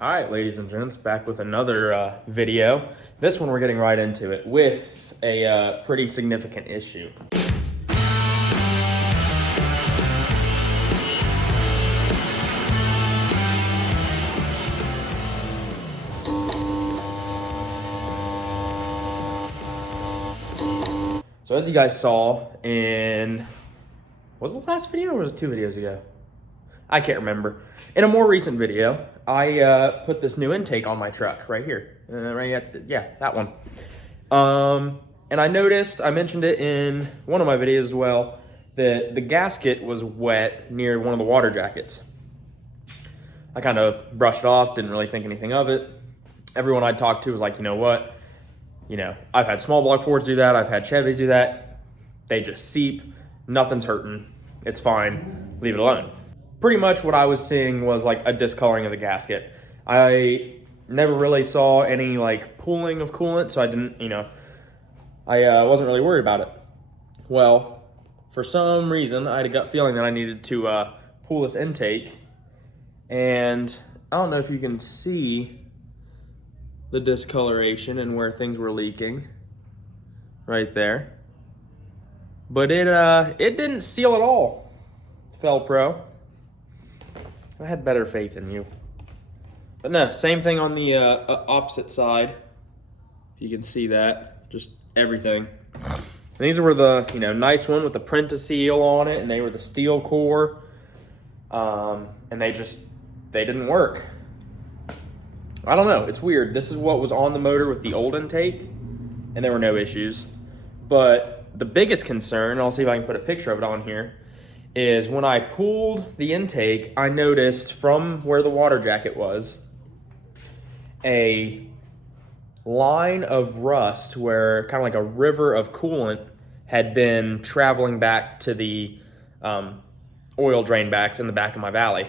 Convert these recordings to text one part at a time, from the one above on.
All right, ladies and gents, back with another video. This one we're getting right into it with a pretty significant issue. So as you guys saw in, was it the last video or was it 2 videos ago? I can't remember. In a more recent video, I put this new intake on my truck right here. That one. And I noticed, I mentioned it in one of my videos as well, that the gasket was wet near one of the water jackets. I kind of brushed it off, didn't really think anything of it. Everyone I talked to was like, you know what? I've had small block Fords do that. I've had Chevys do that. They just seep. Nothing's hurting. It's fine. Leave it alone. Pretty much what I was seeing was like a discoloring of the gasket. I never really saw any like pooling of coolant, so I didn't, I wasn't really worried about it. Well, for some reason, I had a gut feeling that I needed to pull this intake, and I don't know if you can see the discoloration and where things were leaking right there, but it didn't seal at all. Pro. I had better faith in you. But no, same thing on the opposite side. If you can see that, just everything. And these were the, nice one with the print to seal on it, and they were the steel core. And they didn't work. I don't know, it's weird. This is what was on the motor with the old intake, and there were no issues. But the biggest concern, and I'll see if I can put a picture of it on here, is when I pulled the intake, I noticed from where the water jacket was, a line of rust where kind of like a river of coolant had been traveling back to the oil drain backs in the back of my valley.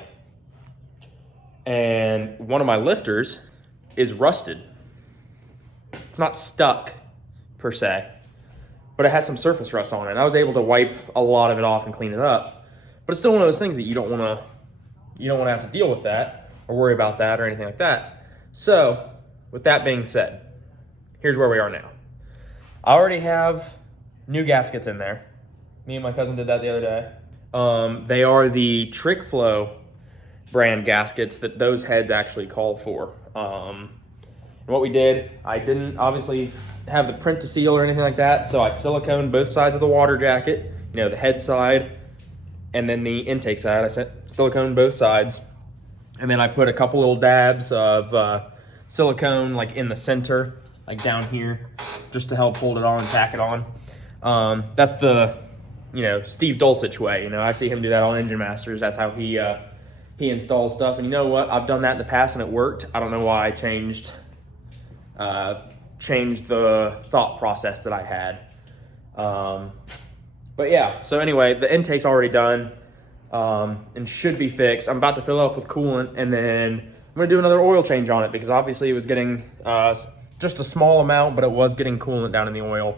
And one of my lifters is rusted. It's not stuck per se, but it has some surface rust on it. And I was able to wipe a lot of it off and clean it up, but it's still one of those things that you don't want to have to deal with that or worry about that or anything like that. So with that being said, here's where we are now. I already have new gaskets in there. Me and my cousin did that the other day. They are the Trick Flow brand gaskets that those heads actually called for. And what we did, I didn't obviously have the print to seal or anything like that, so I siliconed both sides of the water jacket, the head side and then the intake side. I siliconed both sides, and then I put a couple little dabs of silicone like in the center, like down here, just to help hold it on and tack it on. That's the Steve Dulcich way. I see him do that on Engine Masters. That's how he installs stuff, and you know what? I've done that in the past and it worked. I don't know why I changed the thought process that I had. But yeah, so anyway, the intake's already done and should be fixed. I'm about to fill up with coolant, and then I'm gonna do another oil change on it because obviously it was getting just a small amount, but it was getting coolant down in the oil,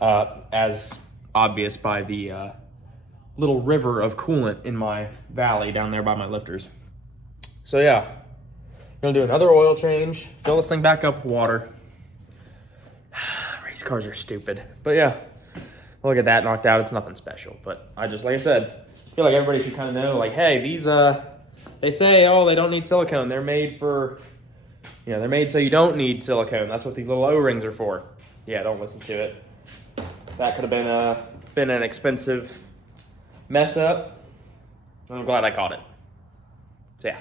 as obvious by the little river of coolant in my valley down there by my lifters. So yeah, I'm gonna do another oil change, fill this thing back up with water. Race cars are stupid, but yeah, look at that knocked out. It's nothing special, but like I said, I feel like everybody should kind of know, like, hey, these they say, oh, they don't need silicone. They're made for, they're made so you don't need silicone. That's what these little O-rings are for. Yeah, don't listen to it. That could have been an expensive mess up. I'm glad I caught it. So yeah.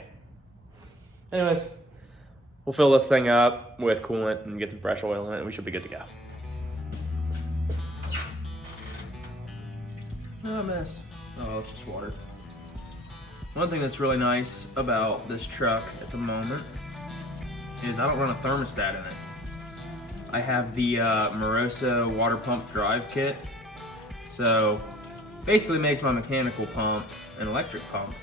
Anyways, we'll fill this thing up with coolant and get some fresh oil in it, and we should be good to go. Oh, mess. Oh, it's just water. One thing that's really nice about this truck at the moment is I don't run a thermostat in it. I have the Moroso water pump drive kit. So basically makes my mechanical pump an electric pump,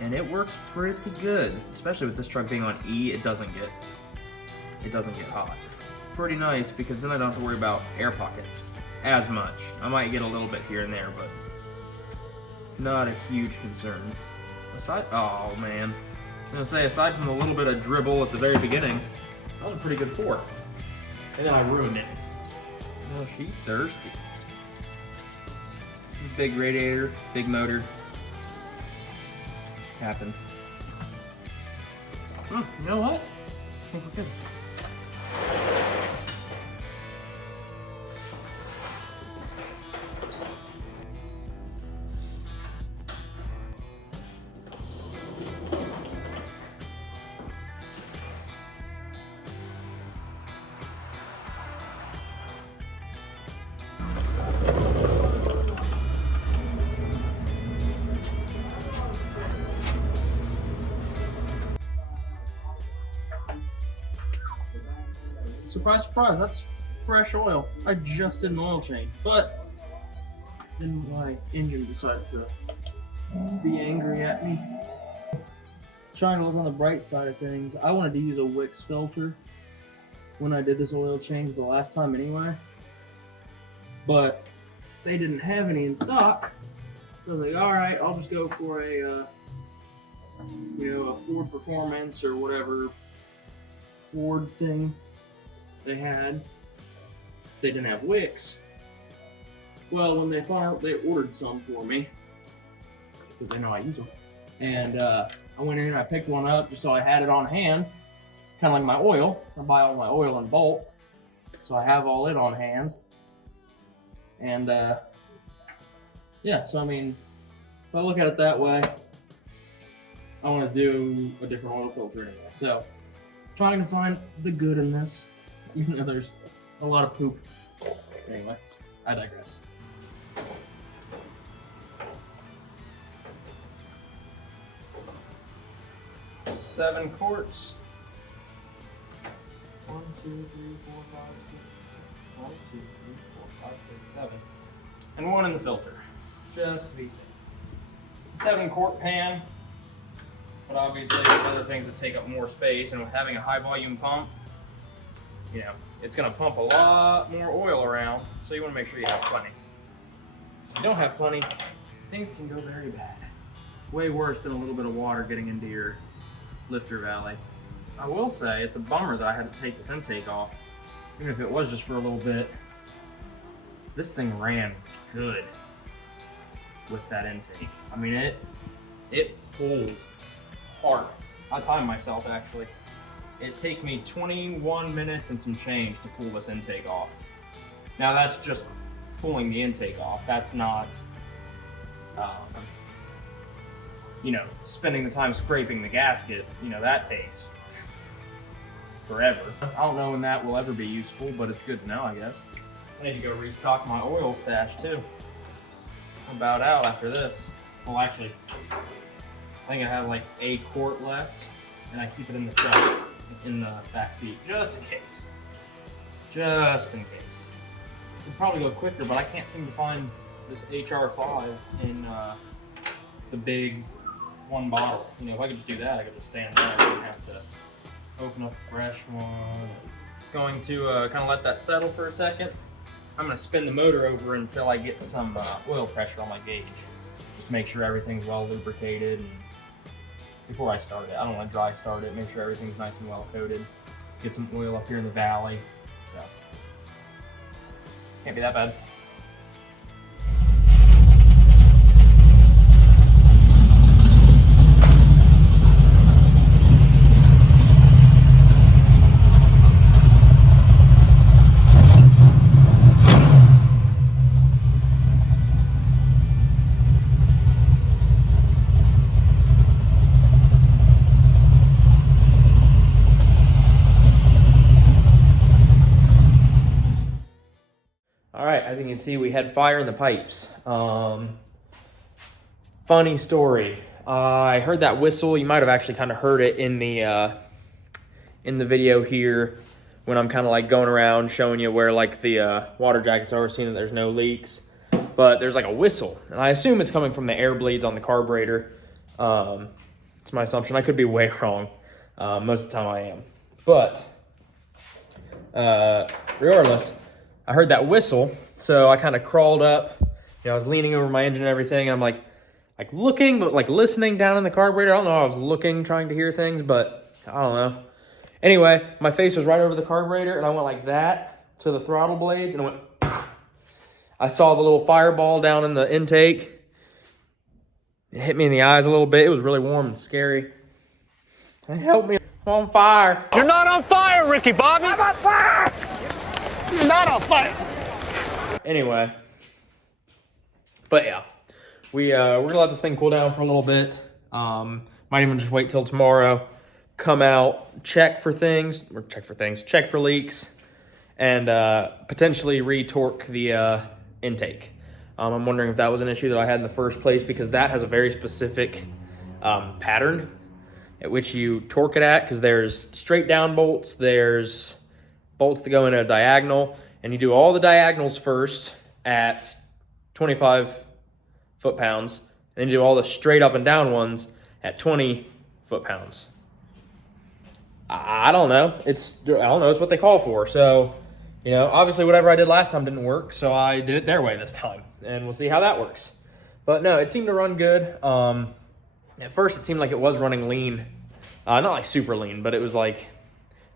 and it works pretty good, especially with this truck being on E. It doesn't get hot. Pretty nice, because then I don't have to worry about air pockets as much. I might get a little bit here and there, but not a huge concern. Oh man, gonna say, aside from a little bit of dribble at the very beginning, that was a pretty good pour. And then I ruined it. Oh, she's thirsty. Big radiator, big motor. Happens. You know what? I think we're good. Surprise, surprise, that's fresh oil. I just did an oil change, but then my engine decided to be angry at me. Trying to look on the bright side of things, I wanted to use a Wix filter when I did this oil change the last time anyway, but they didn't have any in stock, so I was like, all right, I'll just go for a Ford Performance or whatever Ford thing they had. They didn't have Wix. Well, when they ordered some for me, because they know I use them. And I went in and I picked one up just so I had it on hand, kind of like my oil. I buy all my oil in bulk, so I have all it on hand. And yeah, so I mean, if I look at it that way, I want to do a different oil filter anyway. So, trying to find the good in this, even though there's a lot of poop. Anyway, I digress. Seven quarts. 1, 2, 3, 4, 5, 6. 1, 2, 3, 4, 5, 6, 7. And one in the filter, just to be safe. It's a 7-quart pan, but obviously there's other things that take up more space, and with having a high volume pump, you know, it's going to pump a lot more oil around, so you want to make sure you have plenty. If you don't have plenty, things can go very bad. Way worse than a little bit of water getting into your lifter valley. I will say it's a bummer that I had to take this intake off, even if it was just for a little bit. This thing ran good with that intake. I mean, it pulled hard. I timed myself actually. It takes me 21 minutes and some change to pull this intake off. Now that's just pulling the intake off. That's not, spending the time scraping the gasket. That takes forever. I don't know when that will ever be useful, but it's good to know, I guess. I need to go restock my oil stash too. I'm about out after this. Well, actually, I think I have like a quart left, and I keep it in the truck, in the back seat, just in case. Just in case. It'd probably go quicker, but I can't seem to find this HR5 in the big one bottle. If I could just do that, I could just stand there. I wouldn't have to open up a fresh one. Going to kind of let that settle for a second. I'm going to spin the motor over until I get some oil pressure on my gauge, just to make sure everything's well lubricated. And before I start it, I don't want to dry start it. Make sure everything's nice and well coated. Get some oil up here in the valley. So can't be that bad. All right, as you can see, we had fire in the pipes. Funny story. I heard that whistle. You might have actually kind of heard it in the video here when I'm kind of like going around showing you where like the water jackets are, seeing that there's no leaks. But there's like a whistle, and I assume it's coming from the air bleeds on the carburetor. It's my assumption. I could be way wrong. Most of the time I am. But regardless, I heard that whistle, so I kind of crawled up. I was leaning over my engine and everything, and I'm like, like looking, but like listening down in the carburetor. I don't know. I was looking, trying to hear things, but I don't know. Anyway, my face was right over the carburetor, and I went like that to the throttle blades, and I went. I saw the little fireball down in the intake. It hit me in the eyes a little bit. It was really warm and scary. Help me! I'm on fire. You're not on fire, Ricky Bobby. I'm on fire! You're not on fire! Anyway, but yeah, we're gonna let this thing cool down for a little bit. Might even just wait till tomorrow. Come out, check for leaks, and potentially re-torque the intake. I'm wondering if that was an issue that I had in the first place, because that has a very specific pattern at which you torque it at, because there's straight down bolts, there's bolts that go in a diagonal, and you do all the diagonals first at 25 foot-pounds, and then you do all the straight up and down ones at 20 foot-pounds. I don't know. It's what they call for. So, obviously whatever I did last time didn't work, so I did it their way this time, and we'll see how that works. But no, it seemed to run good. At first it seemed like it was running lean. Not like super lean, but it was like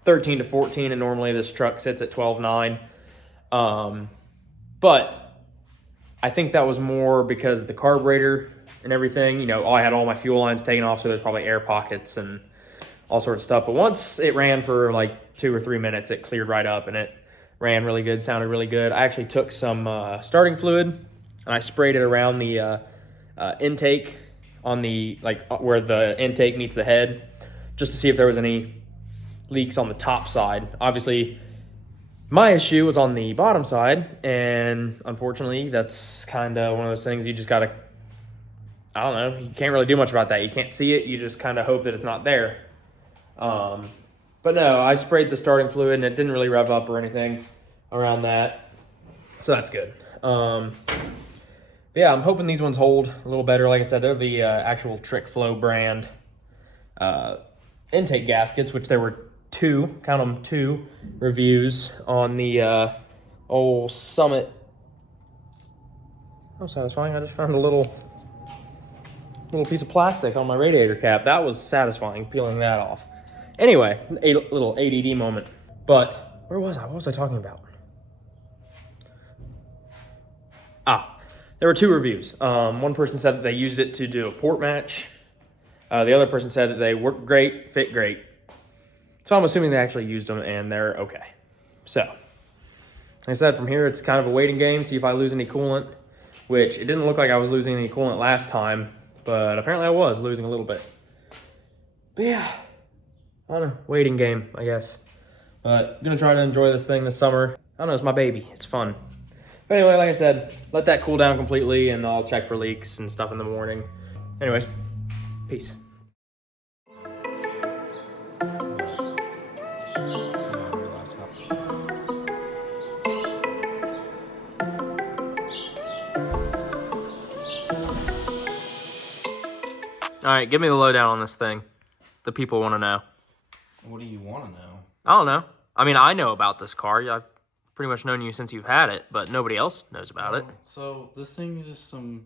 13 to 14, and normally this truck sits at 12.9. But I think that was more because the carburetor and everything, I had all my fuel lines taken off, so there's probably air pockets and all sorts of stuff. But once it ran for like 2 or 3 minutes, it cleared right up, and it ran really good, sounded really good. I actually took some starting fluid, and I sprayed it around the intake on the, where the intake meets the head, just to see if there was any leaks on the top side. Obviously, my issue was on the bottom side, and unfortunately, that's kind of one of those things you just gotta, I don't know, you can't really do much about that. You can't see it, you just kind of hope that it's not there. But no, I sprayed the starting fluid, and it didn't really rev up or anything around that, so that's good. But yeah, I'm hoping these ones hold a little better. Like I said, they're the actual Trick Flow brand intake gaskets, which there were two reviews on the old Summit. That was satisfying. I just found a little piece of plastic on my radiator cap. That was satisfying, peeling that off. Anyway, a little ADD moment. But where was I? What was I talking about? There were two reviews. One person said that they used it to do a port match. The other person said that they work great, fit great. So I'm assuming they actually used them and they're okay. So, like I said, from here it's kind of a waiting game, see if I lose any coolant, which it didn't look like I was losing any coolant last time, but apparently I was losing a little bit. But yeah, I don't know, waiting game, I guess. But I'm gonna try to enjoy this thing this summer. I don't know, it's my baby, it's fun. But anyway, like I said, let that cool down completely, and I'll check for leaks and stuff in the morning. Anyways, peace. All right, give me the lowdown on this thing. The people want to know. What do you want to know? I don't know. I mean, I know about this car. I've pretty much known you since you've had it, but nobody else knows about it. So this thing's just some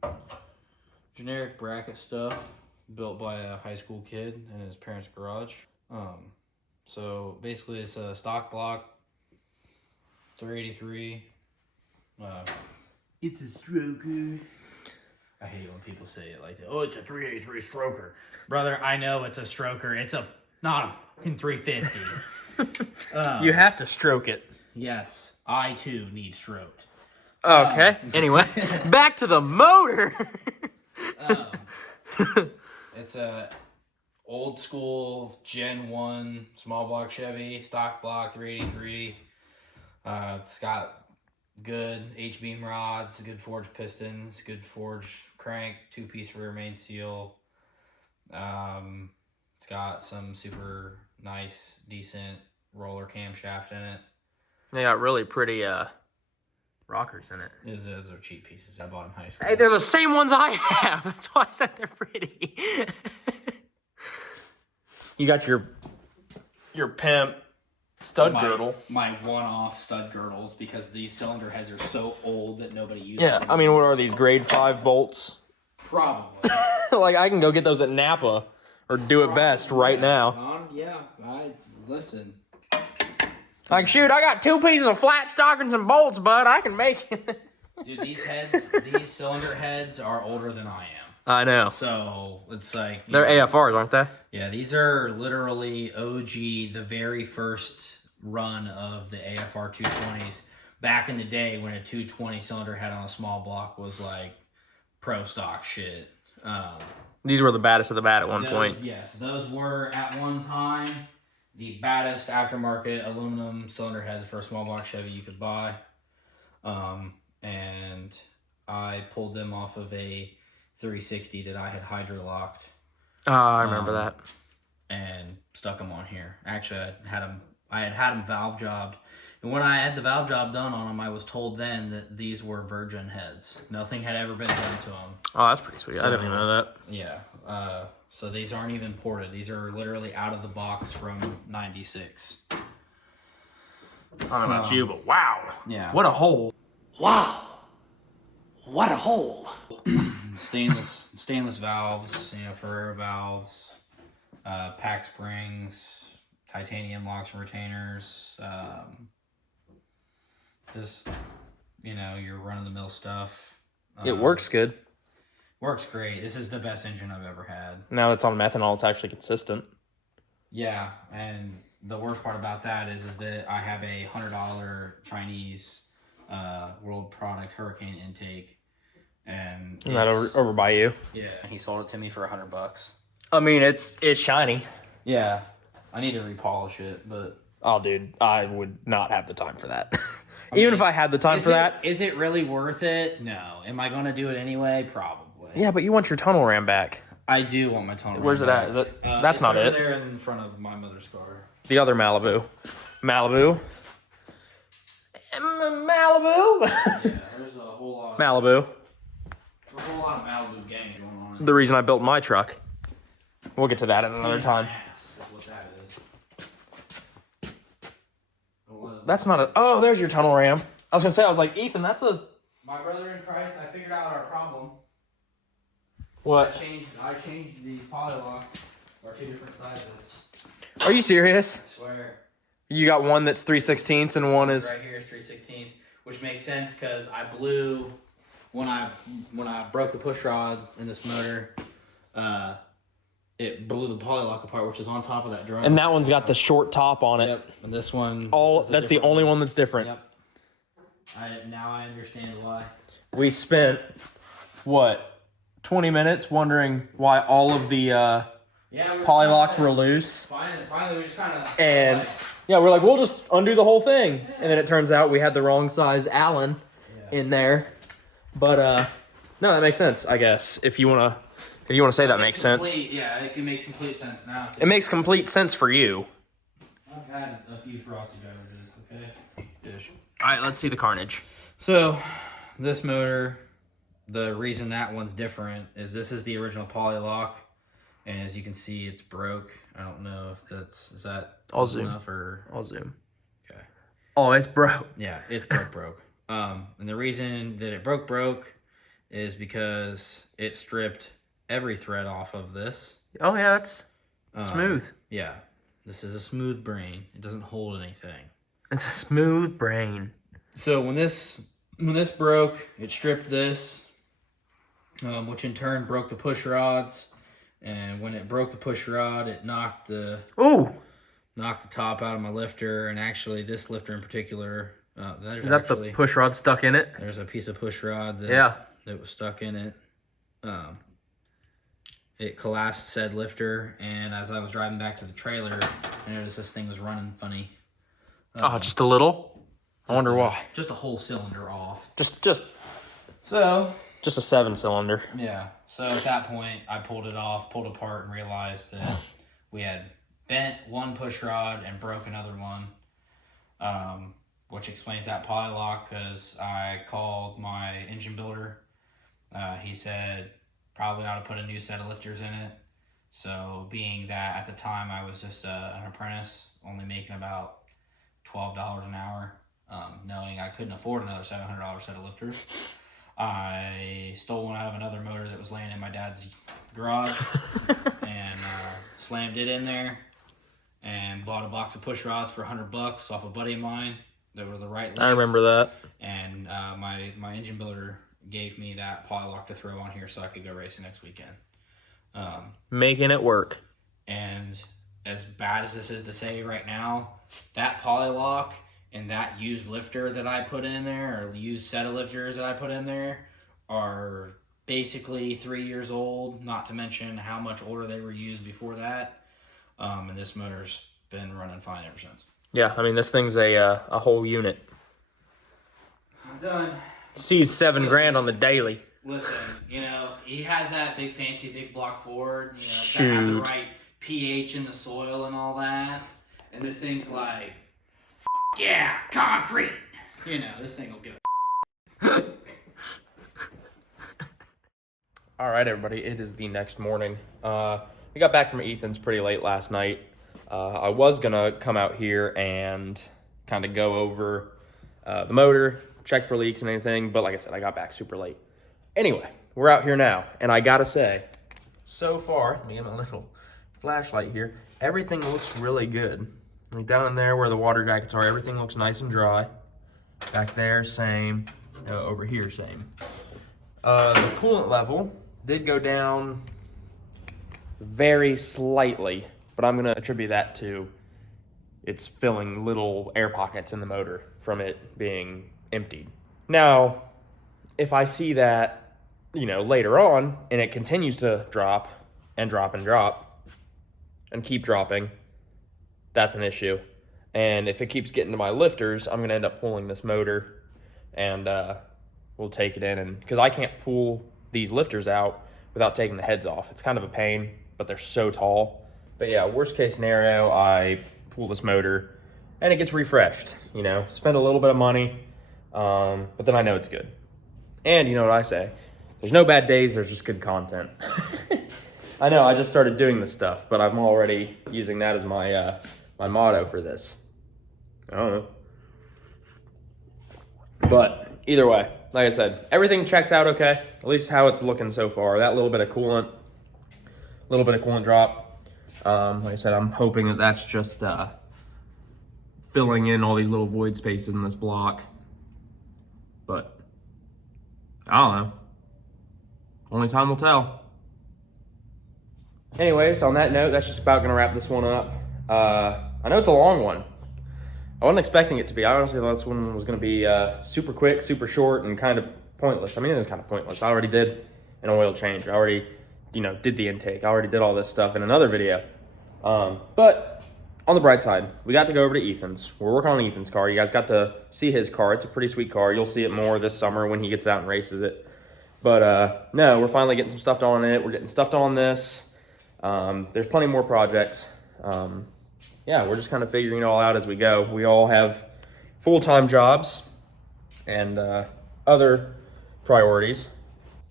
generic bracket stuff built by a high school kid in his parents' garage. So basically it's a stock block 383. It's a stroker. I hate when people say it like that. Oh, it's a 383 stroker. Brother, I know it's a stroker. It's not a fucking 350. You have to stroke it. Yes, I too need stroked. Okay. Anyway, back to the motor. It's a old school Gen 1 small block Chevy, stock block 383. It's got good H-beam rods, good forged pistons, good forged crank, 2-piece rear main seal. It's got some super nice, decent roller camshaft in it. They got really pretty rockers in it. Those are cheap pieces I bought in high school. Hey, they're the same ones I have. That's why I said they're pretty. You got your pimp stud girdle. My one-off stud girdles, because these cylinder heads are so old that nobody uses them. Yeah, I mean, what are these, grade 5 bolts? Probably. Like, I can go get those at Napa or do it best right now. Listen. Like, shoot, I got 2 pieces of flat stockings and bolts, bud. I can make it. Dude, these cylinder heads are older than I am. I know. So it's like They're AFRs, aren't they? Yeah, these are literally OG, the very first run of the AFR 220s. Back in the day when a 220 cylinder head on a small block was like pro stock shit. These were the baddest of the bad at one point. Yes, those were at one time the baddest aftermarket aluminum cylinder heads for a small block Chevy you could buy. And I pulled them off of a 360 that I had hydro-locked. Oh, I remember that. And stuck them on here. Actually, I had them valve jobbed. And when I had the valve job done on them, I was told then that these were virgin heads. Nothing had ever been done to them. Oh, that's pretty sweet. So, I didn't even know that. Yeah. So these aren't even ported. These are literally out of the box from 96. I don't know about you, but wow. Yeah. What a hole. Wow. What a hole. Stainless valves, Ferrara valves, pack springs, titanium locks and retainers, just, your run-of-the-mill stuff. It works good. Works great. This is the best engine I've ever had. Now it's on methanol, it's actually consistent. Yeah, and the worst part about that is that I have a $100 Chinese World Products Hurricane intake. And Isn't that over by you? Yeah, he sold it to me for $100. I mean, it's shiny. Yeah, I need to repolish it, but Oh, dude, I would not have the time for that. Even if I had the time for that. Is it really worth it? No. Am I going to do it anyway? Probably. Yeah, but you want your tunnel ram back. I do want my tunnel. Where's it ram at? back. Is it? That's not it's it. over there in front of my mother's car. The other Malibu. Malibu. Malibu. Yeah, there's a whole lot. Malibu. There's a whole lot of Malibu gang going on. The reason I built my truck. We'll get to that at another time. Ass is what that is. That's not a... Oh, there's your tunnel ram. I was going to say, I was like, Ethan, that's a... My brother in Christ, I figured out our problem. What? I changed these poly locks are 2 different sizes. Are you serious? I swear. You got one that's 3/16 and one is... Right here is 3/16, which makes sense because I blew when I broke the push rod in this motor. It blew the poly lock apart, which is on top of that drum. And that one's got the short top on it. Yep. And this one. That's the only one that's different. Yep. Now I understand why. We spent, 20 minutes wondering why all of the poly locks were loose. Finally, we just kind of. And we're like, we'll just undo the whole thing. Yeah. And then it turns out we had the wrong size Allen in there. But no, that makes sense, I guess. If you wanna say that makes sense. Yeah, it makes complete sense now. It makes complete sense for you. I've had a few frosty beverages, okay? Dish. Alright, let's see the carnage. So, this motor, the reason that one's different is this is the original poly lock. And as you can see, it's broke. I don't know if is that I'll zoom. enough or... I'll zoom. Okay. Oh, it's broke. Yeah, it's broke. And the reason that it broke is because it stripped every thread off of this. Oh, yeah, that's smooth. Yeah. This is a smooth brain. It doesn't hold anything. It's a smooth brain. So when this broke, it stripped this, which in turn broke the push rods. And when it broke the push rod, it knocked the top out of my lifter. And actually, this lifter in particular, the push rod stuck in it? There's a piece of push rod that was stuck in it. It collapsed said lifter, and as I was driving back to the trailer, I noticed this thing was running funny. Just a little? I wonder why. Just a whole cylinder off. Just a 7-cylinder. Yeah. So at that point, I pulled it off, pulled apart, and realized that we had bent one push rod and broke another one, which explains that poly lock because I called my engine builder. He said probably ought to put a new set of lifters in it. So being that at the time I was just an apprentice, only making about $12 an hour, knowing I couldn't afford another $700 set of lifters, I stole one out of another motor that was laying in my dad's garage and slammed it in there and bought a box of push rods for $100 off a buddy of mine that were the right length. I remember that. And my engine builder gave me that poly lock to throw on here so I could go racing next weekend. Making it work. And as bad as this is to say right now, that poly lock and that used lifter that I put in there, or used set of lifters that I put in there, are basically 3 years old, not to mention how much older they were used before that. And this motor's been running fine ever since. Yeah, I mean, this thing's a whole unit. I'm done. Sees $7,000 on the daily. Listen, he has that big fancy big block Ford, to have the right pH in the soil and all that. And this thing's like, yeah, concrete. This thing will give a All right, everybody, it is the next morning. We got back from Ethan's pretty late last night. I was going to come out here and kind of go over the motor, check for leaks and anything, but like I said, I got back super late. Anyway, we're out here now, and I got to say, so far, let me get my little flashlight here, everything looks really good. Like down in there where the water jackets are, everything looks nice and dry. Back there, same. Over here, same. The coolant level did go down very slightly, but I'm gonna attribute that to it's filling little air pockets in the motor from it being emptied. Now, if I see that, later on, and it continues to drop and drop and drop and keep dropping, that's an issue. And if it keeps getting to my lifters, I'm gonna end up pulling this motor and we'll take it in, and because I can't pull these lifters out without taking the heads off. It's kind of a pain, but they're so tall. But yeah, worst case scenario, I pull this motor and it gets refreshed, spend a little bit of money, but then I know it's good. And you know what I say, there's no bad days, there's just good content. I know, I just started doing this stuff, but I'm already using that as my my motto for this. I don't know. But either way, like I said, everything checks out okay, at least how it's looking so far. That little bit of coolant drop. Like I said, I'm hoping that that's just filling in all these little void spaces in this block. But I don't know. Only time will tell. Anyways, on that note, that's just about gonna wrap this one up. I know it's a long one. I wasn't expecting it to be. I honestly thought this one was gonna be super quick, super short, and kind of pointless. I mean, it is kind of pointless. I already did an oil change. I already, did the intake. I already did all this stuff in another video. But on the bright side, we got to go over to Ethan's. We're working on Ethan's car. You guys got to see his car. It's a pretty sweet car. You'll see it more this summer when he gets out and races it. But no, we're finally getting some stuff done on it. We're getting stuff done on this. There's plenty more projects. Yeah, we're just kind of figuring it all out as we go. We all have full-time jobs and other priorities.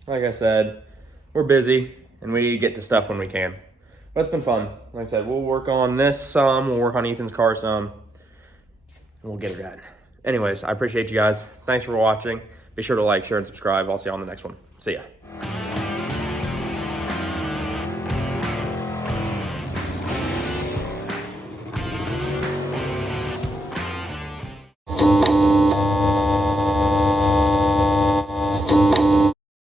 Like I said, we're busy and we get to stuff when we can. But it's been fun. Like I said, we'll work on this some, we'll work on Ethan's car some, and we'll get it done. Anyways, I appreciate you guys. Thanks for watching. Be sure to like, share, and subscribe. I'll see you on the next one. See ya.